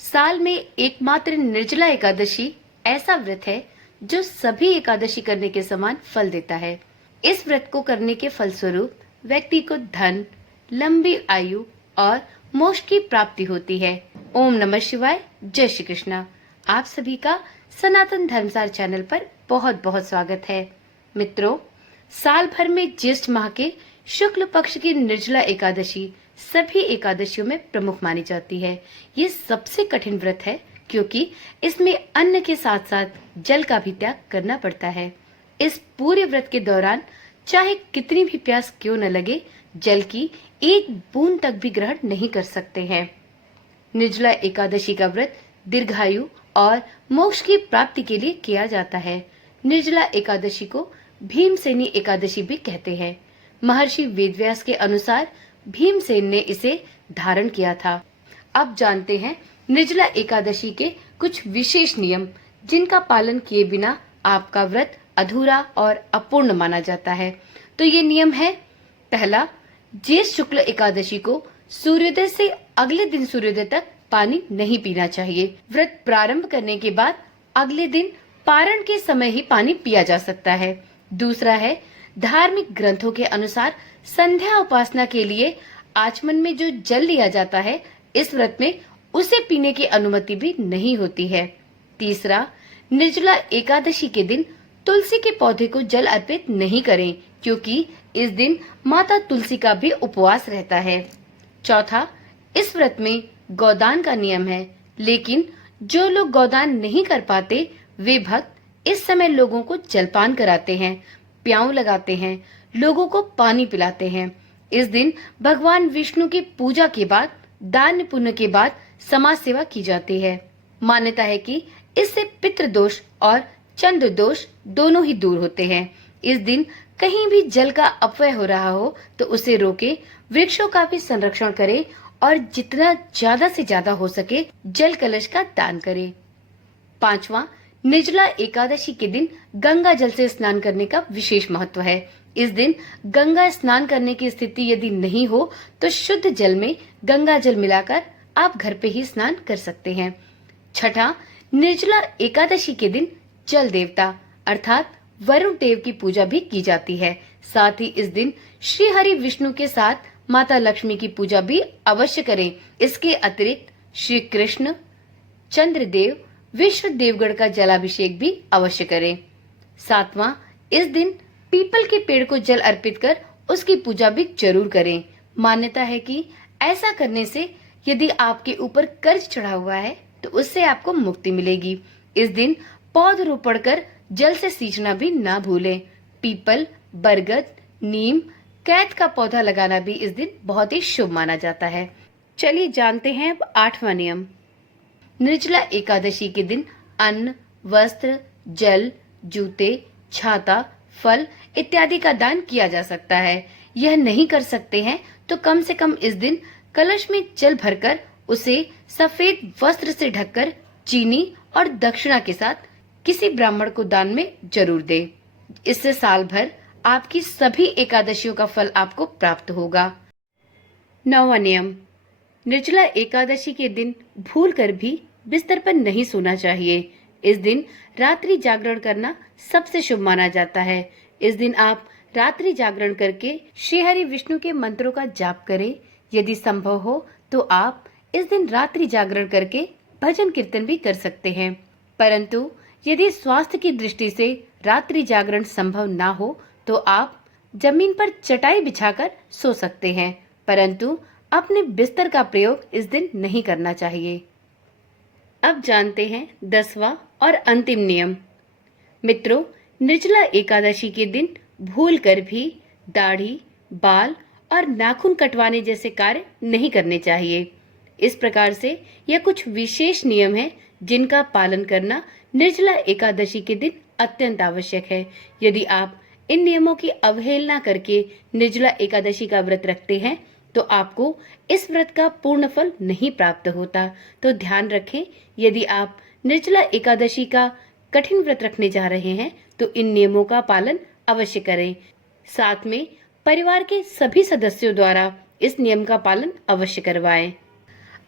साल में एकमात्र निर्जला एकादशी ऐसा व्रत है जो सभी एकादशी करने के समान फल देता है। इस व्रत को करने के फलस्वरूप व्यक्ति को धन, लंबी आयु और मोक्ष की प्राप्ति होती है। ओम नमः शिवाय। जय श्री कृष्णा। आप सभी का सनातन धर्मसार चैनल पर बहुत बहुत स्वागत है। मित्रों, साल भर में ज्येष्ठ माह के शुक्ल पक्ष की निर्जला एकादशी सभी एकादशियों में प्रमुख मानी जाती है। ये सबसे कठिन व्रत है क्योंकि इसमें अन्न के साथ साथ जल का भी त्याग करना पड़ता है। इस पूरे व्रत के दौरान चाहे कितनी भी प्यास क्यों न लगे, जल की एक बूंद तक भी ग्रहण नहीं कर सकते हैं। निर्जला एकादशी का व्रत दीर्घायु और मोक्ष की प्राप्ति के लिए किया जाता है। निर्जला एकादशी को भीमसेनी एकादशी भी कहते हैं। महर्षि वेदव्यास के अनुसार भीमसेन ने इसे धारण किया था। अब जानते हैं निर्जला एकादशी के कुछ विशेष नियम जिनका पालन किए बिना आपका व्रत अधूरा और अपूर्ण माना जाता है। तो ये नियम है, पहला, ज्येष्ठ शुक्ल एकादशी को सूर्योदय से अगले दिन सूर्योदय तक पानी नहीं पीना चाहिए। व्रत प्रारंभ करने के बाद अगले दिन पारण के समय ही पानी पिया जा सकता है। दूसरा है, धार्मिक ग्रंथों के अनुसार संध्या उपासना के लिए आचमन में जो जल लिया जाता है, इस व्रत में उसे पीने की अनुमति भी नहीं होती है। तीसरा, निर्जला एकादशी के दिन तुलसी के पौधे को जल अर्पित नहीं करें क्योंकि इस दिन माता तुलसी का भी उपवास रहता है। चौथा, इस व्रत में गोदान का नियम है, लेकिन जो लोग गोदान नहीं कर पाते वे भक्त इस समय लोगों को जलपान कराते हैं, प्याऊ लगाते हैं, लोगों को पानी पिलाते हैं। इस दिन भगवान विष्णु की पूजा के बाद, दान पुण्य के बाद समाज सेवा की जाती है। मान्यता है कि इससे पितृ दोष और चंद्र दोष दोनों ही दूर होते हैं। इस दिन कहीं भी जल का अपव्यय हो रहा हो तो उसे रोके, वृक्षों का भी संरक्षण करे और जितना ज्यादा से ज्यादा हो सके जल कलश का दान करे। पांचवा, निर्जला एकादशी के दिन गंगा जल से स्नान करने का विशेष महत्व है। इस दिन गंगा स्नान करने की स्थिति यदि नहीं हो तो शुद्ध जल में गंगा जल मिलाकर आप घर पे ही स्नान कर सकते हैं। छठा, निर्जला एकादशी के दिन जल देवता अर्थात वरुण देव की पूजा भी की जाती है। साथ ही इस दिन श्री हरि विष्णु के साथ माता लक्ष्मी की पूजा भी अवश्य करें। इसके अतिरिक्त श्री कृष्ण, चंद्रदेव, विश्व देवगढ़ का जलाभिषेक भी अवश्य करें। सातवां, इस दिन पीपल के पेड़ को जल अर्पित कर उसकी पूजा भी जरूर करें। मान्यता है कि ऐसा करने से यदि आपके ऊपर कर्ज चढ़ा हुआ है तो उससे आपको मुक्ति मिलेगी। इस दिन पौधरोपण कर जल से सींचना भी ना भूलें। पीपल, बरगद, नीम, कैथ का पौधा लगाना भी इस दिन बहुत ही शुभ माना जाता है। चलिए जानते हैं अब आठवां नियम। निर्जला एकादशी के दिन अन्न, वस्त्र, जल, जूते, छाता, फल इत्यादि का दान किया जा सकता है। यह नहीं कर सकते हैं तो कम से कम इस दिन कलश में जल भरकर उसे सफेद वस्त्र से ढककर चीनी और दक्षिणा के साथ किसी ब्राह्मण को दान में जरूर दे। इससे साल भर आपकी सभी एकादशियों का फल आपको प्राप्त होगा। नौवां नियम, निर्जला एकादशी के दिन भूलकर भी बिस्तर पर नहीं सोना चाहिए। इस दिन रात्रि जागरण करना सबसे शुभ माना जाता है। इस दिन आप रात्रि जागरण करके श्री हरि विष्णु के मंत्रों का जाप करें। यदि संभव हो तो आप इस दिन रात्रि जागरण करके भजन कीर्तन भी कर सकते हैं। परंतु यदि स्वास्थ्य की दृष्टि से रात्रि जागरण संभव ना हो तो आप जमीन पर चटाई बिछाकर सो सकते हैं, परंतु अपने बिस्तर का प्रयोग इस दिन नहीं करना चाहिए। अब जानते हैं 10वां और अंतिम नियम। मित्रों, निर्जला एकादशी के दिन भूलकर भी दाढ़ी, बाल और नाखून कटवाने जैसे कार्य नहीं करने चाहिए। इस प्रकार से यह कुछ विशेष नियम हैं जिनका पालन करना निर्जला एकादशी के दिन अत्यंत आवश्यक है। यदि आप इन नियमों की अवहेलना करके निर्जला एकादशी का व्रत रखते हैं तो आपको इस व्रत का पूर्ण फल नहीं प्राप्त होता। तो ध्यान रखें, यदि आप निर्जला एकादशी का कठिन व्रत रखने जा रहे हैं तो इन नियमों का पालन अवश्य करें। साथ में परिवार के सभी सदस्यों द्वारा इस नियम का पालन अवश्य करवाएं।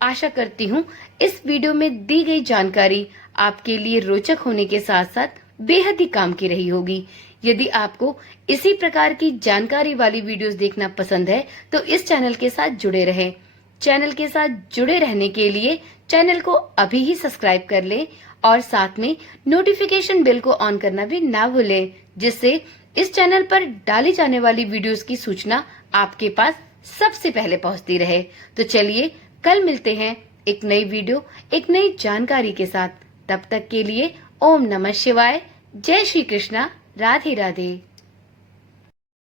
आशा करती हूँ इस वीडियो में दी गई जानकारी आपके लिए रोचक होने के साथ साथ बेहद ही काम की रही होगी। यदि आपको इसी प्रकार की जानकारी वाली वीडियोस देखना पसंद है तो इस चैनल के साथ जुड़े रहें। चैनल के साथ जुड़े रहने के लिए चैनल को अभी ही सब्सक्राइब कर लें और साथ में नोटिफिकेशन बेल को ऑन करना भी ना भूलें, जिससे इस चैनल पर डाली जाने वाली वीडियोस की सूचना आपके पास सबसे पहले पहुंचती रहे। तो चलिए कल मिलते हैं एक नई वीडियो, एक नई जानकारी के साथ। तब तक के लिए ओम नमः शिवाय, जय श्री कृष्णा, राधे राधे।